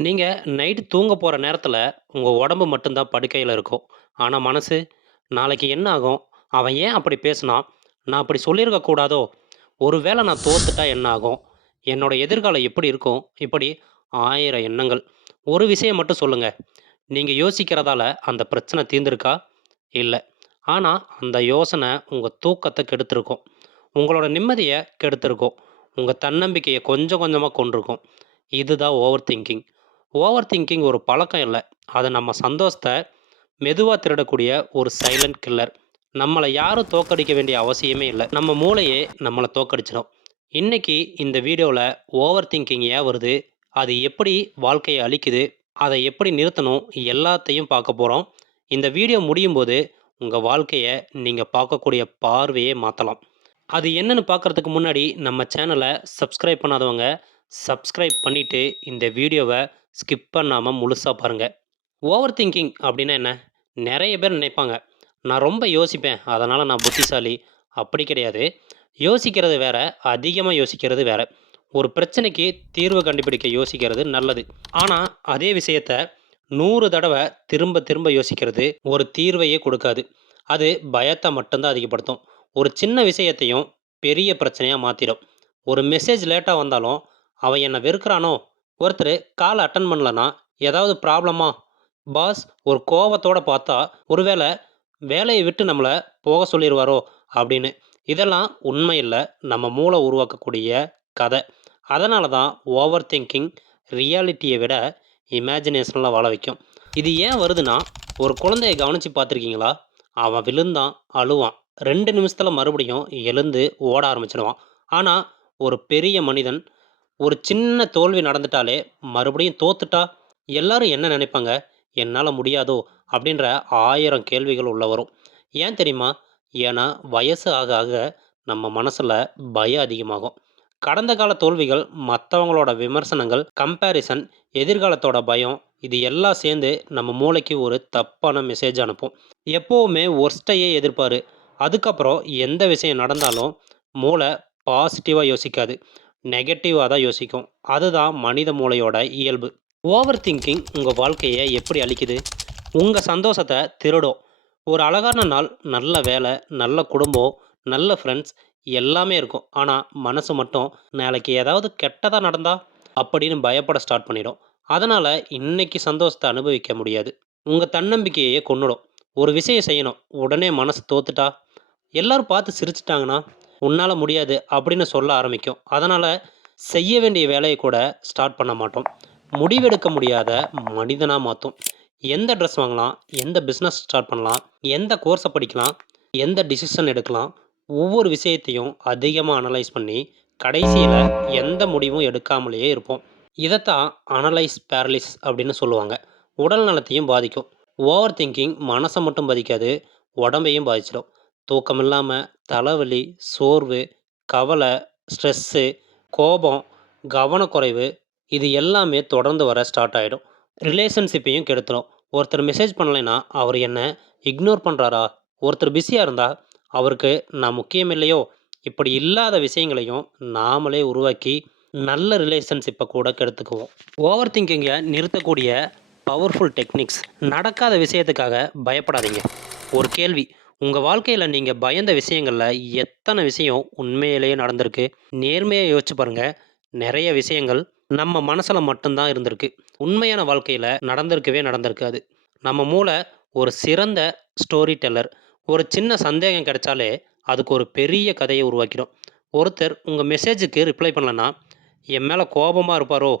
நீங்க நைட்டு தூங்க போற நேரத்துல, உங்க உடம்பு மட்டும் தான் படுக்கையில இருக்கும். ஆனா மனசு, நாளைக்கு என்ன ஆகும்? அவன் ஏன் அப்படி பேசுனான்? நான் அப்படி சொல்லியிருக்க கூடாதோ? ஒருவேளை நான் தோத்துட்டா என்ன ஆகும்? என்னோட எதிர்காலம் எப்படி இருக்கும்? இப்படி 1000 எண்ணங்கள். ஒரு விஷயம் மட்டும் சொல்லுங்க. நீங்க யோசிக்கிறதால அந்த பிரச்சனை தீர்ந்திருக்கா? இல்ல. ஆனா, அந்த யோசனை உங்க தூக்கத்த கெடுத்திருக்கும். உங்களோட நிம்மதிய கெடுத்திருக்கும். உங்க தன்னம்பிக்கைய கொஞ்சம் கொஞ்சமா கொன்றுக்கும். இதுதான் ஓவர் திங்கிங். ஓவர் திங்கிங் ஒரு பழக்கம் இல்ல. அது நம்ம சந்தோஷத்த மெதுவா திருடக்கூடிய ஒரு சைலன்ட் கில்லர். நம்மள யாரும் தோற்கடிக்க வேண்டிய அவசியமே இல்ல. நம்ம மூளையே நம்மள தோற்கடிச்சிடும். இன்னைக்கு இந்த வீடியோல ஓவர் திங்கிங் ஏன் வருது? அது எப்படி வாழ்க்கைய அழிக்குது? அத எப்படி நிறுத்தணும்? எல்லாத்தையும் பார்க்க போறோம். இந்த வீடியோ முடியும்போது உங்க வாழ்க்கைய நீங்க பார்க்கக்கூடிய பார்வையே மாத்தலாம். அது என்னன்னு பார்க்கறதுக்கு முன்னாடி நம்ம சேனல சப்ஸ்கிரைப் பண்ணாதவங்க, சப்ஸ்கிரைப் பண்ணிட்டு இந்த வீடியோவ ஸ்கிப் பண்ணாம முழுசா பாருங்க. ஓவர் திங்கிங் அப்டின்னா என்ன? நெறைய பேர் நினைப்பாங்க, நான் ரொம்ப யோசிப்பேன். அதனால நான் புத்திசாலி. அப்படி கிடையாது. யோசிக்கிறது வேற, அதிகமா யோசிக்கிறது வேற. ஒரு பிரச்சனைக்கு தீர்வு கண்டுபிடிக்க யோசிக்கிறது நல்லது. ஆனா, அதே விஷயத்த 100 தடவ திரும்ப திரும்ப யோசிக்கிறது ஒரு தீர்வையே குடுக்காது. அது பயத்த மட்டும் தான் அதிகப்படுத்தும். ஒரு சின்ன விஷயத்தையும் பெரிய பிரச்சனையா மாத்திடும். ஒரு மெசேஜ் லேட்டா வந்தாலும், "அவன் என்ன வெறுக்கிறானோ?" ஒருத்தரு கால் அட்டெண்ட் பண்ணலன்னா, "ஏதாவது ப்ராப்ளமா?" பாஸ் ஒரு கோவத்தோட பார்த்தா, "ஒருவேள வேலைய விட்டு நம்மள போக சொல்லிருவாரோ?" அப்படின்னு. இதெல்லாம் உண்மை இல்ல. நம்ம மூளை உருவாக்கக்கூடிய கத. அதனால தான் ஓவர் திங்கிங் ரியாலிட்டிய விட இமேஜினேஷன்ல வாழ வைக்கும். இது ஏன் வருதுன்னா, ஒரு குழந்தைய கவனிச்சு பார்த்துருக்கீங்களா? அவன் விழுந்தான், அழுவான். 2 நிமிஷத்துல மறுபடியும் எழுந்து ஓட ஆரம்பிச்சுடுவான். ஆனா, ஒரு பெரிய மனிதன் ஒரு சின்ன தோல்வி நடந்துட்டாலே, மறுபடியும் தோத்துட்டா, எல்லாரும் என்ன நினைப்பாங்க? என்னால முடியாதோ! அப்படின்ற 1000 கேள்விகள் உள்ள வரும். ஏன் தெரியுமா? ஏன்னா, வயசு ஆக ஆக நம்ம மனசுல பயம் அதிகமாகும். கடந்த கால தோல்விகள், மத்தவங்களோட விமர்சனங்கள், கம்பேரிசன், எதிர்காலத்தோட பயம், இது எல்லாம் சேர்ந்து நம்ம மூளைக்கு ஒரு தப்பான மெசேஜ் அனுப்பும். எப்பவுமே வொர்ஸ்ட்டையே எதிர்ப்பாரு. அதுக்கப்புறம் எந்த விஷயம் நடந்தாலும் மூளை பாசிட்டிவா யோசிக்காது. நெகட்டிவா தான் யோசிக்கும். அதுதான் மனித மூளையோட இயல்பு. ஓவர் திங்கிங் உங்க வாழ்க்கைய எப்படி அழிக்குது? உங்க சந்தோஷத்த திருடும். ஒரு அழகான நாள், நல்ல வேலை, நல்ல குடும்பம், நல்ல ஃப்ரெண்ட்ஸ் எல்லாமே இருக்கும். ஆனா, மனசு மட்டும் நாளைக்கு ஏதாவது கெட்டதா நடந்தா? அப்படின்னு பயப்பட ஸ்டார்ட் பண்ணிடும். அதனால இன்னைக்கு சந்தோஷத்த அனுபவிக்க முடியாது. உங்க தன்னம்பிக்கையே கொன்னுடும். ஒரு விஷயம் செய்யணும். உடனே மனசு தோத்துட்டா? எல்லாரும் பார்த்து சிரிச்சுட்டாங்கன்னா, "உன்னால முடியாது" அப்படின்னு சொல்ல ஆரம்பிக்கும். அதனால செய்ய வேண்டிய வேலைய கூட ஸ்டார்ட் பண்ண மாட்டோம். முடிவெடுக்க முடியாத மனிதனா மாத்தும். எந்த ட்ரெஸ் வாங்கலாம்? எந்த பிசினஸ் ஸ்டார்ட் பண்ணலாம்? எந்த கோர்ஸ படிக்கலாம்? எந்த டிசிஷன் எடுக்கலாம்? ஒவ்வொரு விஷயத்தையும் அதிகமா அனலைஸ் பண்ணி, கடைசியில எந்த முடிவும் எடுக்காமலேயே இருப்போம். இதத்தான் அனலைஸ் பேரலிஸ் அப்படின்னு சொல்லுவாங்க. உடல் நலத்தையும் பாதிக்கும். ஓவர் திங்கிங் மனச மட்டும் பாதிக்காது, உடம்பையும் பாதிச்சிடும். தூக்கம் இல்லாம தலைவலி, சோர்வு, கவலை, ஸ்ட்ரெஸ்ஸு, கோபம், கவனக்குறைவு இது எல்லாமே தொடர்ந்து வர ஸ்டார்ட் ஆயிடும். ரிலேஷன்ஷிப்பையும் கெடுத்துரும். ஒருத்தர் மெசேஜ் பண்ணலைன்னா, அவர் என்ன இக்னோர் பண்றாரா? ஒருத்தர் பிஸியா இருந்தா, அவருக்கு நான் முக்கியம் இல்லையோ? இப்படி இல்லாத விஷயங்களையும் நாமளே உருவாக்கி, நல்ல ரிலேஷன்ஷிப்ப கூட கெடுத்துக்குவோம். ஓவர் திங்கிங்க நிறுத்தக்கூடிய பவர்ஃபுல் டெக்னிக்ஸ். நடக்காத விஷயத்துக்காக பயப்படாதீங்க. ஒரு கேள்வி. உங்க வாழ்க்கையில நீங்க பயந்த விஷயங்கள்ல எத்தன விஷயம் உண்மையிலேயே நடந்திருக்கு? நேர்மையா யோசிச்சு பாருங்க. நெறைய விஷயங்கள் நம்ம மனசுல மட்டும் தான் இருந்திருக்கு. உண்மையான வாழ்க்கையில நடந்திருக்காது. நம்ம மூளை ஒரு சிறந்த ஸ்டோரி டெல்லர். ஒரு சின்ன சந்தேகம் கிடைச்சாலே, அதுக்கு ஒரு பெரிய கதைய உருவாக்கிடும். ஒருத்தர் உங்க மெசேஜுக்கு ரிப்ளை பண்ணலன்னா, என் மேல கோபமா இருப்பாரோ?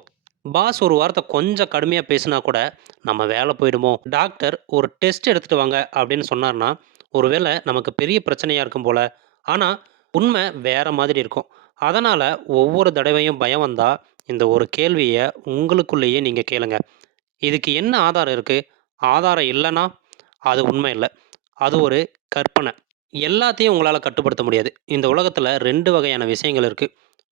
பாஸ் ஒரு வார்த்தை கொஞ்சம் கடுமையா பேசினா கூட, நம்ம வேலை போயிடுமோ? டாக்டர் ஒரு டெஸ்ட் எடுத்துட்டு வாங்க அப்படின்னு சொன்னார்னா, ஒருவேளை நமக்கு பெரிய பிரச்சனையா இருக்கும் போல. ஆனா, உண்மை வேற மாதிரி இருக்கும். அதனால ஒவ்வொரு தடவையும் பயம் வந்தா, இந்த ஒரு கேள்விய உங்களுக்குள்ளேயே நீங்க கேளுங்க. இதுக்கு என்ன ஆதாரம் இருக்கு? ஆதாரம் இல்லன்னா, அது உண்மை இல்ல. அது ஒரு கற்பனை. எல்லாத்தையும் உங்களால கட்டுப்படுத்த முடியாது. இந்த உலகத்துல 2 வகையான விஷயங்கள் இருக்கு.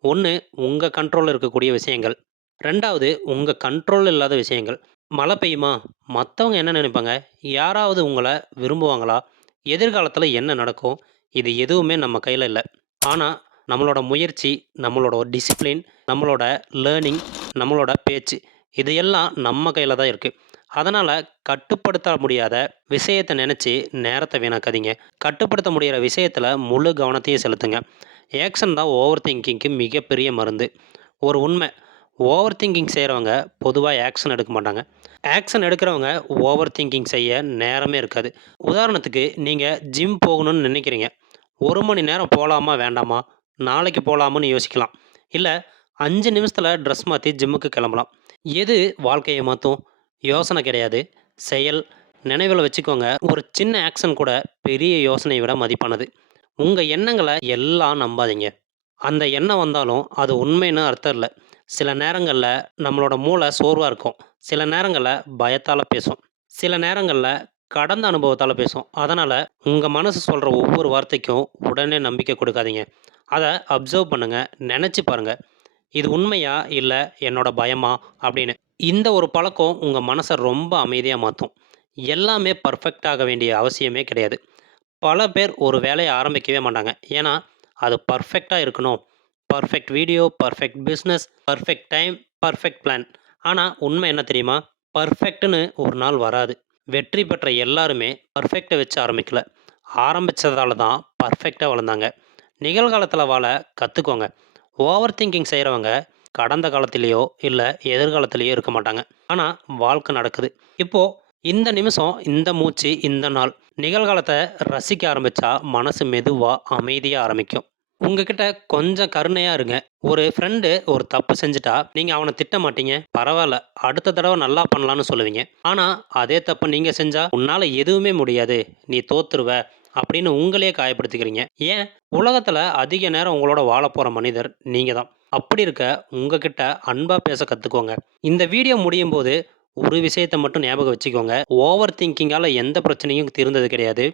1 உங்க கண்ட்ரோல்ல இருக்கக்கூடிய விஷயங்கள். 2வது உங்க கண்ட்ரோல்ல இல்லாத விஷயங்கள். மழை பெய்யுமா? மத்தவங்க என்ன நினைப்பாங்க? யாராவது உங்கள விரும்புவாங்களா? எதிர்காலத்துல என்ன நடக்கும்? இது எதுவுமே நம்ம கையில இல்ல. ஆனா, நம்மளோட முயற்சி, நம்மளோட டிசிப்ளின், நம்மளோட லேர்னிங், நம்மளோட பேச்சு இது எல்லாம் நம்ம கையில தான் இருக்கு. அதனால கட்டுப்படுத்த முடியாத விஷயத்த நினைச்சு நேரத்த வீணாக்காதீங்க. கட்டுப்படுத்த முடியிற விஷயத்துல முழு கவனத்தையும் செலுத்துங்க. ஆக்ஷன் தான் ஓவர் திங்கிங்க்கு மிகப்பெரிய மருந்து. ஒரு உண்மை, ஓவர் திங்கிங் செய்றவங்க பொதுவா ஆக்ஷன் எடுக்க மாட்டாங்க. ஆக்ஷன் எடுக்கிறவங்க ஓவர் திங்கிங் செய்ய நேரமே இருக்காது. உதாரணத்துக்கு, நீங்க ஜிம் போகணும்னு நினைக்கிறீங்க. 1 மணி நேரம் போலாமா? வேண்டாமா? நாளைக்கு போலாமான்னு யோசிக்கலாம். இல்ல 5 நிமிஷத்துல ட்ரெஸ் மாத்தி ஜிம்முக்கு கிளம்பலாம். எது வாழ்க்கைய மாத்தும்? யோசனை கிடையாது. செயல். நினைவுல வச்சுக்கோங்க, ஒரு சின்ன ஆக்ஷன் கூட பெரிய யோசனைய விட மதிப்பானது. உங்க எண்ணங்கள எல்லாம் நம்பாதீங்க. அந்த எண்ணம் வந்தாலும் அது உண்மைன்னு அர்த்தம் இல்ல. சில நேரங்கள்ல நம்மளோட மூளை சோர்வா இருக்கும். சில நேரங்கள்ல பயத்தால பேசும். சில நேரங்கள்ல கடந்த அனுபவத்தால பேசும். அதனால உங்க மனசு சொல்ற ஒவ்வொரு வார்த்தைக்கும் உடனே நம்பிக்கை கொடுக்காதீங்க. அத அப்சர்வ் பண்ணுங்க. நெனச்சு பாருங்க. இது உண்மையா? இல்ல என்னோட பயமா? அப்படின்னு. இந்த ஒரு பழக்கம் உங்க மனச ரொம்ப அமைதியா மாத்தும். எல்லாமே பெர்ஃபெக்ட் ஆக வேண்டிய அவசியமே கிடையாது. பல பேர் ஒரு வேலைய ஆரம்பிக்கவே மாட்டாங்க. ஏன்னா, அது பெர்ஃபெக்ட்டா இருக்கணும். Perfect video, perfect business, perfect time, perfect plan. ஆனா, உண்மை என்ன தெரியுமா? பெர்ஃபெக்ட்ன்னு ஒரு நாள் வராது. வெற்றி பெற்ற எல்லாருமே பெர்ஃபெக்ட்ட வச்சு ஆரம்பிக்கல. ஆரம்பிச்சதால தான் பெர்ஃபெக்ட்டா வளர்ந்தாங்க. நிகழ்காலத்துல வாழ கத்துக்கோங்க. ஓவர் திங்கிங் செய்றவங்க கடந்த காலத்திலேயோ, இல்ல எதிர்காலத்திலேயோ இருக்க மாட்டாங்க. ஆனா, வாழ்க்கை நடக்குது. இப்போ இந்த நிமிஷம், இந்த மூச்சு, இந்த நாள். நிகழ்காலத்த ரசிக்க ஆரம்பிச்சா, மனசு மெதுவா அமைதியா ஆரம்பிக்கும். உங்ககிட்ட கொஞ்சம் கருணையா இருங்க. ஒரு ஃப்ரெண்டு ஒரு தப்பு செஞ்சுட்டா, நீங்க அவன திட்ட மாட்டீங்க. பரவால்ல, அடுத்த தடவ நல்லா பண்ணலான்னு சொல்லுவீங்க. ஆனா, அதே தப்ப நீங்க செஞ்சா, உன்னால எதுவுமே முடியாது. நீ தோத்துருவ. அப்படின்னு உங்களையே காயப்படுத்திக்கிறீங்க. ஏன்? உலகத்துல அதிக நேரம் உங்களோட வாழப்போற மனிதர் நீங்க தான். அப்படி இருக்க, உங்ககிட்ட அன்பா பேச கத்துக்கோங்க. இந்த வீடியோ முடியும்போது ஒரு விஷயத்த மட்டும் ஞாபகம் வச்சுக்கோங்க. ஓவர் திங்கிங்கால எந்த பிரச்சனையும் தீர்ந்தது கிடையாது.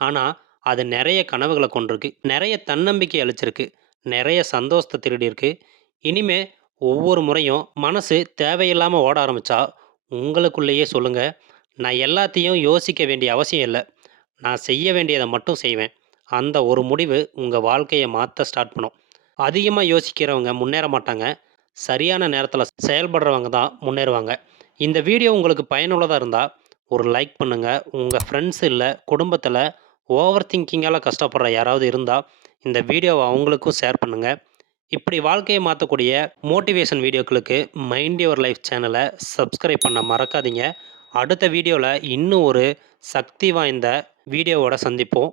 ஆனா, அது நெறைய கனவுகள கொன்றுருக்கு. நெறைய தன்னம்பிக்கை அளிச்சிருக்கு. நெறைய சந்தோஷத்த திருடியிருக்கு. இனிமே ஒவ்வொரு முறையும் மனசு தேவையில்லாம ஓட ஆரம்பிச்சா, உங்களுக்குள்ளேயே சொல்லுங்க, "நான் எல்லாத்தையும் யோசிக்க வேண்டிய அவசியம் இல்ல. நான் செய்ய வேண்டியத மட்டும் செய்வேன்." அந்த ஒரு முடிவு உங்க வாழ்க்கைய மாத்த ஸ்டார்ட் பண்ணும். அதிகமா யோசிக்கிறவங்க முன்னேற மாட்டாங்க. சரியான நேரத்தில செயல்படுறவங்க தான் முன்னேறுவாங்க. இந்த வீடியோ உங்களுக்கு பயனுள்ளதா இருந்தா, ஒரு லைக் பண்ணுங்க. உங்க ஃப்ரெண்ட்ஸ் இல்ல குடும்பத்தில ஓவர் திங்கிங்கால கஷ்டப்படுற யாராவது இருந்தா, இந்த வீடியோவ அவங்களுக்கும் ஷேர் பண்ணுங்க. இப்படி வாழ்க்கைய மாத்தக்கூடிய மோட்டிவேஷன் வீடியோக்களுக்கு மைண்ட் யுவர் லைஃப் சேனல சப்ஸ்கிரைப் பண்ண மறக்காதீங்க. அடுத்த வீடியோல இன்னும் ஒரு சக்தி வாய்ந்த வீடியோவோட சந்திப்போம்.